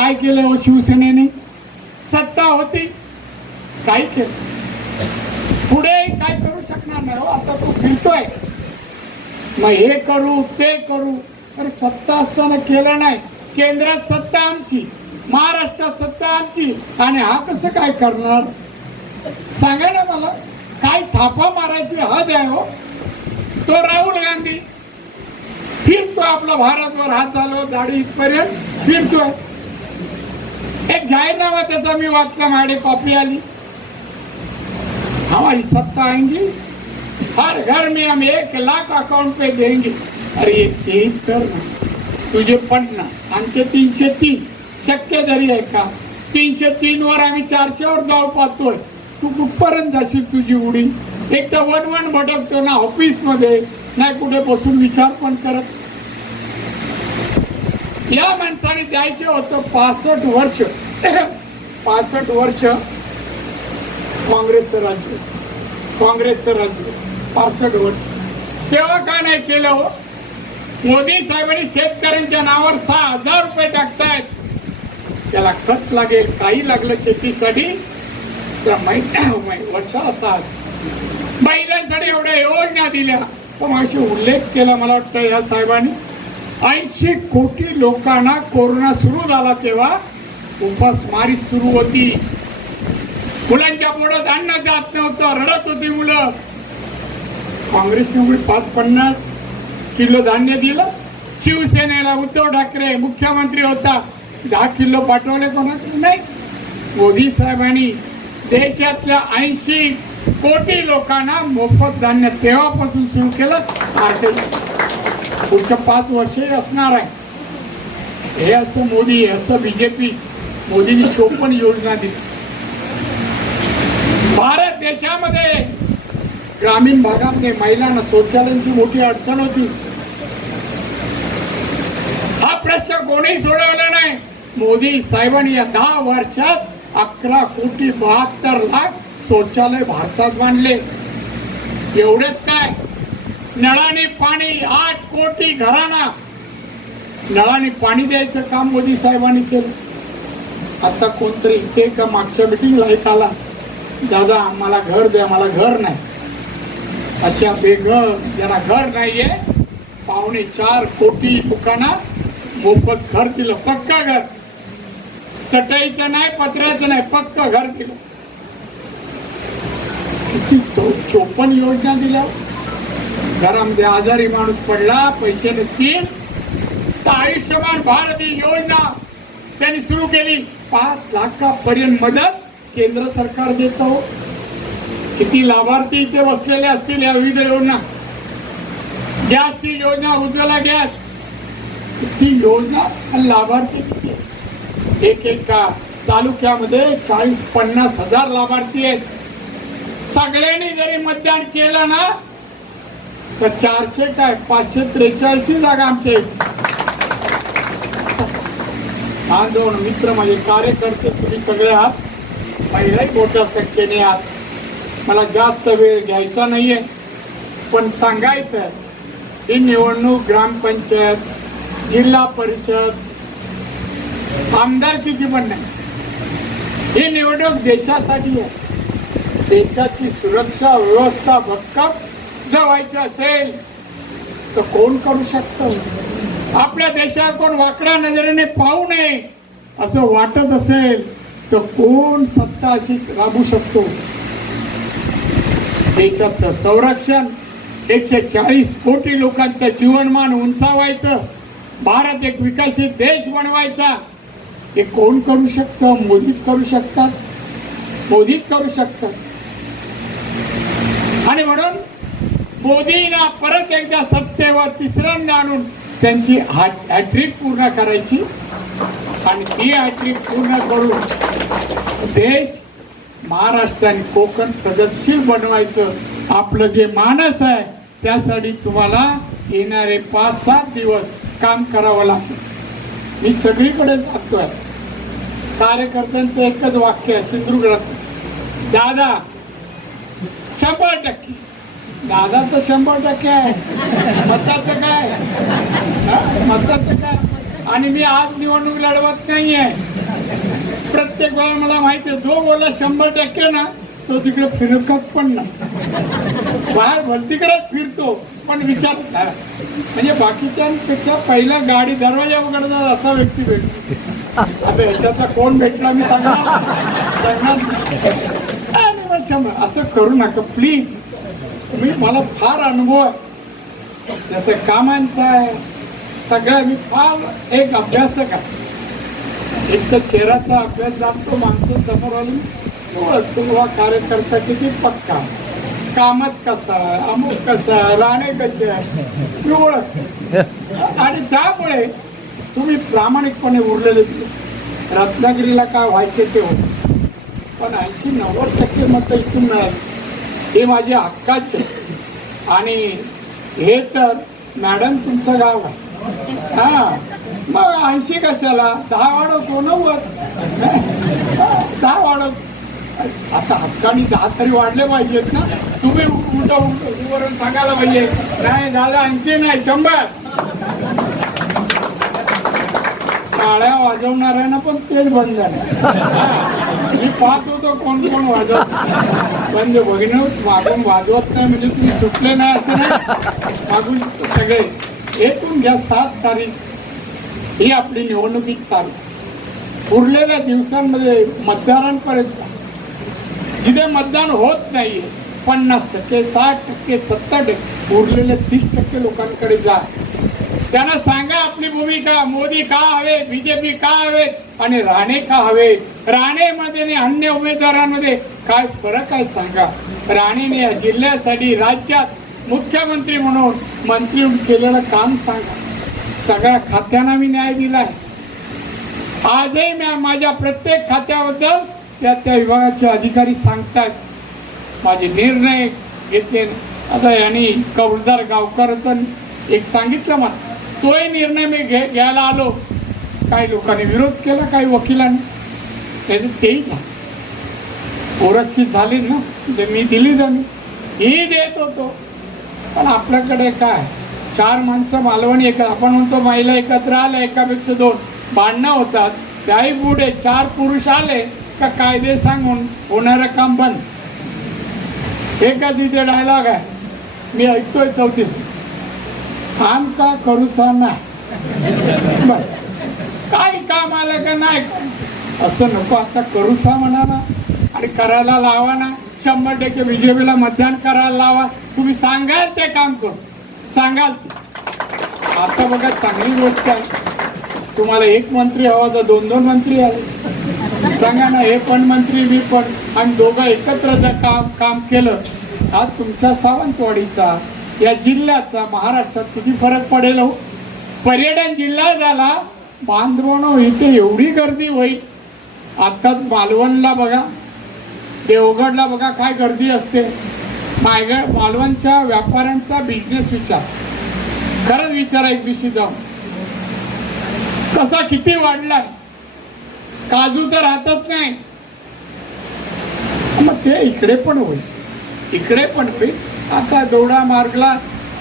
काय केलं हो शिवसेनेने? सत्ता होती. काय केलं? पुढे काय करू शकणार नाही हो? आता तो फिरतोय. मग हे करू ते करू. तर सत्ता असताना केलं नाही. केंद्रात सत्ता आमची महाराष्ट्रात सत्ता आमची. आणि हा कसं काय करणार? सांगा ना मला. काय थापा मारायची हद आहे हो? तो राहुल गांधी फिरतो आपला भारतवर. हात चालव दाढी इथपर्यंत फिरतोय. एक जाहीरनामा त्याचा मी वाचला माझे कॉपी आली. हमारी सत्ता आएंगी हर घर में हम एक लाख अकाउंट पे देंगे. अरे ये कर तुझे पन्नास आमचे तीनशे तीन. शक्य जरी आहे का? तीनशे तीन वर आम्ही चारशे वर जाऊ पाहतोय. तू कुठपर्यंत जाशील तुझी उडी? एक तर वन वन भटकतो ना ऑफिसमध्ये नाही कुठे बसून विचार पण करत. या माणसाने द्यायचे होतं पासष्ट वर्ष. पासष्ट वर्ष काँग्रेसचं राज्य. काँग्रेसचं राज्य. पासष्ट वर्ष. तेव्हा का नाही केलं हो? मोदी साहेबांनी शेतकऱ्यांच्या नावावर सहा हजार रुपये टाकतायत. त्याला खत लागेल काही लागलं शेतीसाठी. त्या वर्षाला सहा महिलांसाठी एवढ्या योजना दिल्या. पण अशी उल्लेख केला मला वाटतं या साहेबांनी. ऐंशी कोटी लोकांना कोरोना सुरू झाला तेव्हा उपासमारी सुरू होती. मुलांच्या पोटात अन्न जात नव्हतं रडत होती मुलं. काँग्रेसने मुळे पाच पन्नास किलो धान्य दिलं. शिवसेनेला उद्धव ठाकरे मुख्यमंत्री होता. दहा किलो पाठवले कोणाकडे? नाही. मोदी साहेबांनी देशातल्या ऐंशी कोटी लोकांना मोफत धान्य तेव्हापासून सुरू केलं. आता पुढच्या पाच वर्षे असणार आहे. हे असं मोदी असं बीजेपी. मोदींनी चोपन्न योजना दिली. भारत देशामध्ये ग्रामीण भागामध्ये महिलांना शौचालयांची मोठी अडचण होती. हा प्रश्न कोणी सोडवला नाही. मोदी साहेबांनी या दहा वर्षात अकरा कोटी बहात्तर लाख शौचालय भारतात बांधले. एवढेच काय? नळाने पाणी आठ कोटी घरांना. नळाने पाणी द्यायचं काम मोदी साहेबांनी केलं. आता कोणतरी इथे का मागच्या मिटिंगला एक आला. दादा मला घर द्या मला घर नाही. अशा बेघर ज्यांना घर नाहीये. पावणे चार कोटी लोकांना मोफत घर दिलं पक्का घर. चटाईचं नाही पत्र्याचं नाही पक्क घर दिलं. किती चोपन चोपन्न योजना दिल्या. घरामध्ये आजारी माणूस पडला पैसे नसतील. तर आयुष्यमान भारत ही योजना त्यांनी सुरू केली. पाच लाखापर्यंत मदत केंद्र सरकार देतो. किती लाभार्थी इथे बसलेले असतील या विविध योजना. गॅसची योजना उज्ज्वला गॅस. किती योजना आणि लाभार्थी किती? एक एका तालुक्यामध्ये चाळीस पन्नास हजार लाभार्थी आहेत. सगळ्यांनी जरी मतदान केलं ना तर चारशे काय? पाचशे त्रेचाळीस जागा आमच्या हा दोन मित्र माझे कार्यकर्ते तुम्ही सगळे आहात. महिलाही मोठ्या संख्येने आहात. मला जास्त वेळ घ्यायचा नाहीये. पण सांगायचं ही निवडणूक ग्रामपंचायत जिल्हा परिषद आमदारकीची पण नाही. ही निवडणूक देशासाठी आहे. देशाची सुरक्षा व्यवस्था भक्कम जर व्हायची असेल तर कोण करू शकतं? आपल्या देशात कोण वाकड्या नजरेने पाहू नये असं वाटत असेल तर कोण सत्ता अशी राबू शकतो? देशाचं संरक्षण एकशे चाळीस कोटी लोकांचं जीवनमान उंचावायचं भारत एक विकसित देश बनवायचा हे कोण करू शकतं? मोदीच करू शकतात. मोदीच करू शकतात. आणि म्हणून मोदींना परत एकदा सत्तेवर तिसऱ्यांदा आणून त्यांची हॅट्रिक पूर्ण करायची आणि ती हॅट्रिक पूर्ण करून देश महाराष्ट्र आणि कोकण प्रगतशील बनवायचं. आपलं जे मानस आहे त्यासाठी तुम्हाला येणारे पाच सात दिवस काम करावं लागतं. मी सगळीकडे जातोय. कार्यकर्त्यांचं एकच वाक्य आहे सिंधुदुर्गात दादा शंभर टक्के. दादा तर शंभर टक्के आहे. मताचं काय? मताचं काय? आणि मी आज निवडणूक लढवत नाही आहे प्रत्येक वेळा मला माहिती आहे जो बोला शंभर टक्के ना तो तिकडे फिरकत पण नाही. बाहेर भलतीकडेच फिरतो पण विचार करा. म्हणजे बाकीच्यांपेक्षा पहिला गाडी दरवाजा उघडतात असा व्यक्ती भेटतो. आता ह्याच्यातला कोण भेटला मी सांगणार? सांगणार शंभर. असं करू नका प्लीज तुम्ही मला फार अनुभव आहे जसं कामांचा आहे सगळ्या मी फार एक अभ्यासक आहे. एक तर चेहऱ्याचा अभ्यास जाणतो माणसं समोर आली ओळखतो बाबा कार्यकर्ता किती पक्का कामात कसा अमुक कसा राणे कसे आहे मी ओळखतो. आणि त्यामुळे तुम्ही प्रामाणिकपणे उरलेले रत्नागिरीला काय व्हायचे ते होते. पण ऐंशी नव्वद टक्के मतं इथून मिळाली. हे माझे हक्काचे. आणि हे तर मॅडम तुमचं गाव आहे. हा मग ऐंशी कशाला? दहा वाढवतो नव्वद दहा वाढव आता हक्कानी दहा तरी वाढले पाहिजेत ना? तुम्ही उलट वरून सांगायला पाहिजे. नाही दादा ऐंशी नाही शंभर. टाळ्या वाजवणाऱ्यांना पण तेच बंद झालं मी पाहत होतो कोण कोण वाजवत बंद बघिन मागून वाजवत नाही म्हणजे तुम्ही सुटले नाही असं नाही. मागून सगळे एकूण घ्या सात तारीख ही आपली निवडणुकीची तारीख. उरलेल्या दिवसांमध्ये मतदारांपर्यंत जिथे मतदान होत नाहीये पन्नास टक्के साठ टक्के सत्तर टक्के उरलेले तीस टक्के लोकांकडे जा. त्यांना सांगा आपली भूमिका. मोदी का हवे बीजेपी का हवे आणि राणे का हवे? राणेमध्ये आणि अन्य उमेदवारांमध्ये काय फरक आहे सांगा. राणेने या जिल्ह्यासाठी राज्यात मुख्यमंत्री म्हणून मंत्री केलेलं काम सांगा. सगळ्या खात्यांना मी न्याय दिला आहे. आजही मी माझ्या प्रत्येक खात्याबद्दल त्या त्या विभागाचे अधिकारी सांगतात माझे निर्णय घेतले. आता यांनी कौलदार गावकरचं एक सांगितलं मला. तोही निर्णय मी घे घ्यायला आलो. काही लोकांनी विरोध केला काही वकिलांनी. त्याने तेही झालं. ओरसची झाली ना म्हणजे जमीन दिली जमीन. ही देत होतो. पण आपल्याकडे काय? चार माणसं मालवणी एक आपण म्हणतो महिला एकत्र आल्या एकापेक्षा दोन. भांडणं होतात. त्याही पुढे चार पुरुष आले का कायदे सांगून होणारं काम बंद. हे का तिथे डायलॉग आहे. मी ऐकतोय चौतीस. काम का करूचा नाही. बस. काय काम आलं का नाही? असं नको आता करूचा म्हणा ना आणि करायला लावा ना. शंभर टक्के बीजेपीला मतदान करायला लावा. तुम्ही सांगाल ते काम करू सांगाल आता बघा चांगली गोष्ट आहे. तुम्हाला एक मंत्री हवा तर दोन दोन मंत्री आले. सांगा ना हे पण मंत्री मी पण. आणि दोघं एकत्र जर काम काम केलं हा तुमच्या सावंतवाडीचा या जिल्ह्याचा महाराष्ट्रात किती फरक पडेल हो. पर्यटन जिल्हा झाला बांधवणो इथे एवढी गर्दी होईल. आता मालवणला बघा देवगडला बघा काय गर्दी असते. मायगड मालवणच्या व्यापाऱ्यांचा बिझनेस विचार. खरंच विचार एक दिवशी जाऊन. कसा किती वाढलाय? काजू तर राहतच नाही. मग ते इकडे पण होईल. इकडे पण होईल. आता दोडा मार्गला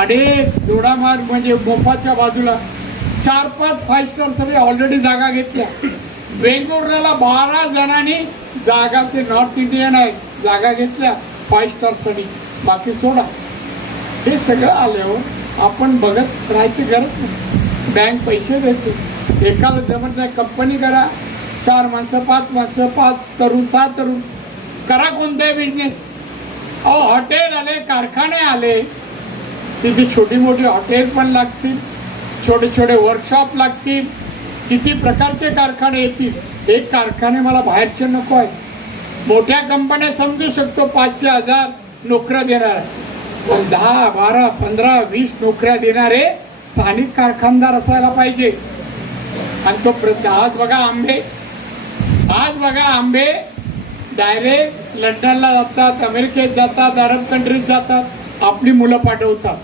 अनेक दोडा मार्ग म्हणजे मोफाच्या बाजूला चार पाच फाईव्ह स्टार सगळे ऑलरेडी जागा घेतल्या. वेंगुर्ल्याला बारा जणांनी जागा ते नॉर्थ इंडियन आहेत जागा घेतल्या फाईव्ह स्टारसाठी बाकी सोडा. हे सगळं आल्यावर आपण बघत राहायची गरज नाही. बँक पैसे देते. एकाला जमत नाही कंपनी करा. चार माणसं पाच माणसं पाच तरुण सहा तरुण. करा कोणताही बिझनेस अहो हॉटेल आले कारखाने आले. तिथे छोटी मोठी हॉटेल पण लागतील छोटे छोटे वर्कशॉप लागतील. किती प्रकारचे कारखाने येतील? एक कारखाने मला बाहेरचे नको आहे. मोठ्या कंपन्या समजू शकतो पाचशे हजार नोकऱ्या देणार. पण दहा बारा पंधरा वीस नोकऱ्या देणारे स्थानिक कारखानदार असायला पाहिजे. आणि तो प्रत्येक आज बघा आंबे. आज बघा आंबे. डायरेक्ट लंडनला जातात अमेरिकेत जातात अरब कंट्रीत जातात आपली मुलं पाठवतात.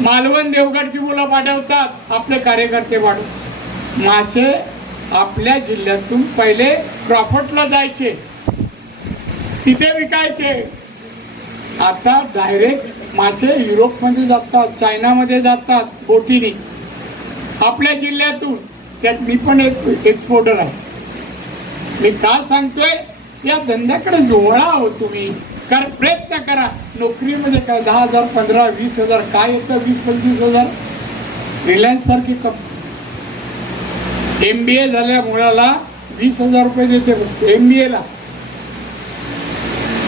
मालवण देवगडची मुलं पाठवतात आपले कार्यकर्ते पाठवतात. मासे आपल्या जिल्ह्यातून पहिले क्रॉफर्टला जायचे. तिथे विकायचे. आता डायरेक्ट मासे युरोपमध्ये जातात चायनामध्ये जातात बोटीने. आपल्या जिल्ह्यातून. त्यात मी पण एक एक्सपोर्टर आहे. मी का सांगतोय? या धंद्याकडे जोडा हो तुम्ही. कर प्रयत्न करा. नोकरीमध्ये काय दहा हजार पंधरा वीस हजार काय येतं वीस पंचवीस हजार? रिलायन्स सारखी कंपनी एम बी ए झाल्या मुलाला वीस हजार रुपये देते एम बी एला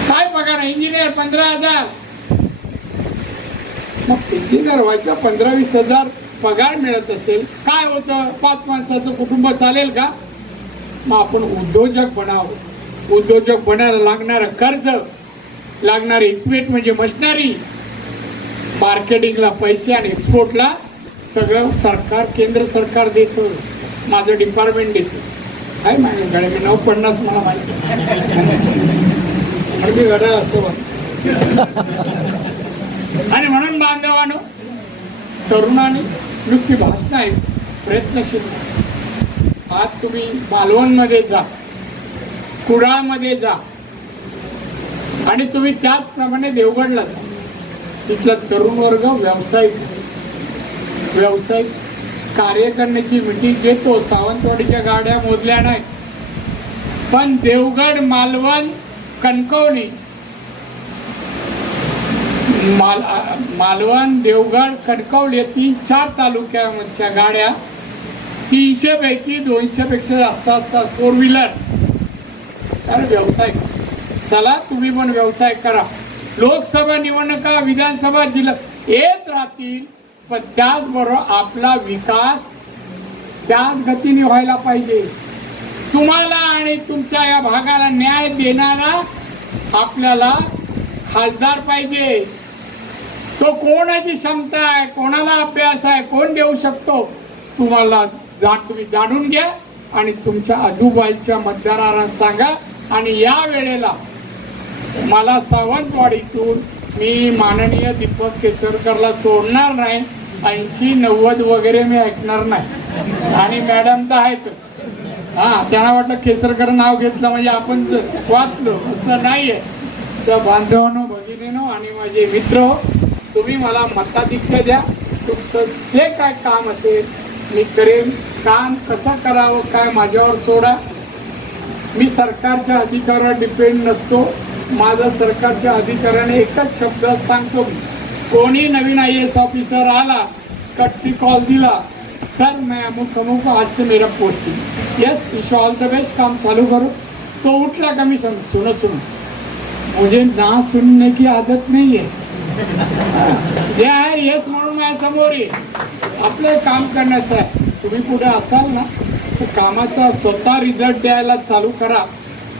काय पगार? इंजिनियर पंधरा हजार. मग इंजिनियर व्हायचं पंधरा वीस हजार पगार मिळत असेल काय होतं? पाच माणसाचं कुटुंब चालेल का? मग आपण उद्योजक बनावं. उद्योजक बनायला लागणारं कर्ज लागणारे इक्विट म्हणजे मशिनरी मार्केटिंगला पैसे आणि एक्सपोर्टला सगळं सरकार केंद्र सरकार देतं माझं डिपार्टमेंट देतं. काय माझ्याकडे मी नऊ पन्नास मला माहिती आणि मी घड्याळ आणि म्हणून बांधवानो तरुणांनी नुसती भाषणं आहे प्रयत्नशील. आज तुम्ही मालवणमध्ये जा. कुडाळमध्ये जा. आणि तुम्ही त्याचप्रमाणे देवगडला जा. तिथला तरुण वर्ग व्यावसायिक व्यावसायिक कार्य करण्याची मिटिंग घेतो. सावंतवाडीच्या गाड्या मोजल्या नाहीत. पण देवगड मालवण कणकवली माल मालवण देवगड कणकवली या तीन चार तालुक्याच्या गाड्या तीनशेपैकी दोनशेपेक्षा जास्त असतात. Four wheeler. तर व्यवसाय चला तुम्ही पण व्यवसाय करा. लोकसभा निवडणुका विधानसभा जिल्हा येत राहतील पण त्याचबरोबर आपला विकास त्याच गतीने व्हायला पाहिजे. तुम्हाला आणि तुमच्या या भागाला न्याय देणारा आपल्याला खासदार पाहिजे. तो कोणाची क्षमता आहे कोणाला अभ्यास आहे कोण देऊ शकतो तुम्हाला जा तुम्ही जाणून घ्या आणि तुमच्या आजूबाजूच्या मतदारांना सांगा. आणि या वेळेला मला सावंतवाडीतून मी माननीय दीपक केसरकरला सोडणार नाही. ऐंशी नव्वद वगैरे मी ऐकणार नाही. आणि मॅडम तर आहेत. हा त्यांना वाटलं केसरकर नाव घेतलं म्हणजे आपण वाचलो असं नाही आहे तर बांधवानो भगिनीनो आणि माझे मित्र हो, तुम्ही मला मताधिक्य द्या. तुमचं जे काय काम असेल मी करेन. काम कसं करावं काय माझ्यावर सोडा. मी सरकारच्या अधिकारावर डिपेंड नसतो. माझा सरकारच्या अधिकाऱ्याने एकच शब्द सांगतो मी. कोणी नवीन आय एस ऑफिसर आला कटसी कॉल दिला सर मैं अमुक अमुक आज से मेरा posting yes wish all the best काम चालू करो. तो उठला का मी सांग सुनो सुनो. मुझे ना सुनने की आदत नहीं है. जे आहे येस म्हणून माझ्यासमोर ये आपलं काम करण्याचं आहे. तुम्ही पुढे असाल ना कामाचा स्वतः रिझल्ट द्यायला चालू करा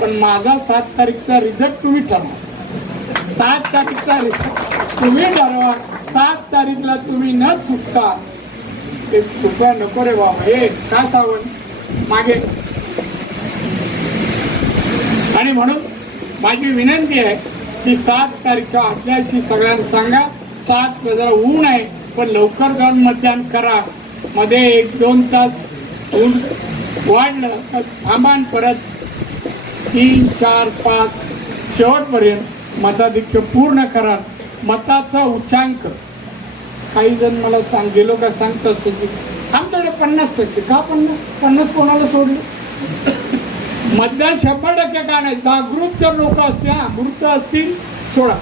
पण माझा सात तारीखचा रिझल्ट तुम्ही ठरवा. सात तारीखचा रिझल्ट तुम्ही ठरवा. सात तारीखला तुम्ही न चुकता ते चुका नको रे बाबा. हे का सावंत? मागे. आणि म्हणून माझी विनंती आहे की सात तारीखच्या आपल्याशी सगळ्यांना सांगा सात जरा ऊन आहे पण लवकर जाऊन मतदान करा. मध्ये एक दोन तास ऊन वाढलं तर थांबान परत. तीन चार पाच शेवटपर्यंत मताधिक्य पूर्ण करा. मताचा उच्चांक. काही जण मला सांग गेलो का सांगत असेल आमच्याकडे पन्नास टक्के. का पन्नास? पन्नास कोणाला सोडले? मतदान शंभर टक्के का नाही? जागृत जर लोक असतील अमृत असतील सोडा.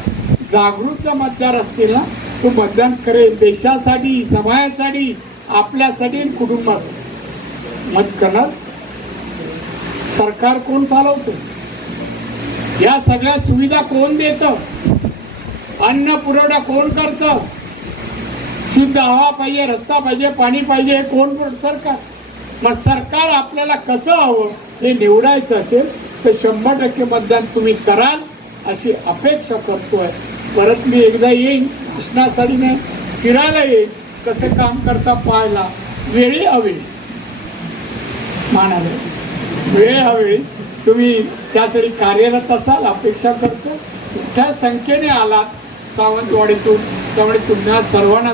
जागृत जर मतदार असतील ना तो मतदान करेल. देशासाठी समाजासाठी आपल्यासाठी कुटुंबासाठी. मत करणार? सरकार कोण चालवतो? या सगळ्या सुविधा कोण देतं? अन्न पुरवठा कोण करतं? शुद्ध हवा पाहिजे रस्ता पाहिजे पाणी पाहिजे हे कोण कोण सरकार. मग सरकार आपल्याला कसं हवं हे निवडायचं असेल तर शंभर टक्के मतदान तुम्ही कराल अशी अपेक्षा करतोय. परत मी एकदा येईन भाषणासाठी नाही फिरायला येईन कसं काम करता पाहायला वेळी अवेळी मानावे. वेळ अवेळी तुम्ही त्यासाठी कार्यरत असाल अपेक्षा करतो. मोठ्या संख्येने आलात सावंतवाडीतून? त्यामुळे तुम्हाला सर्वांना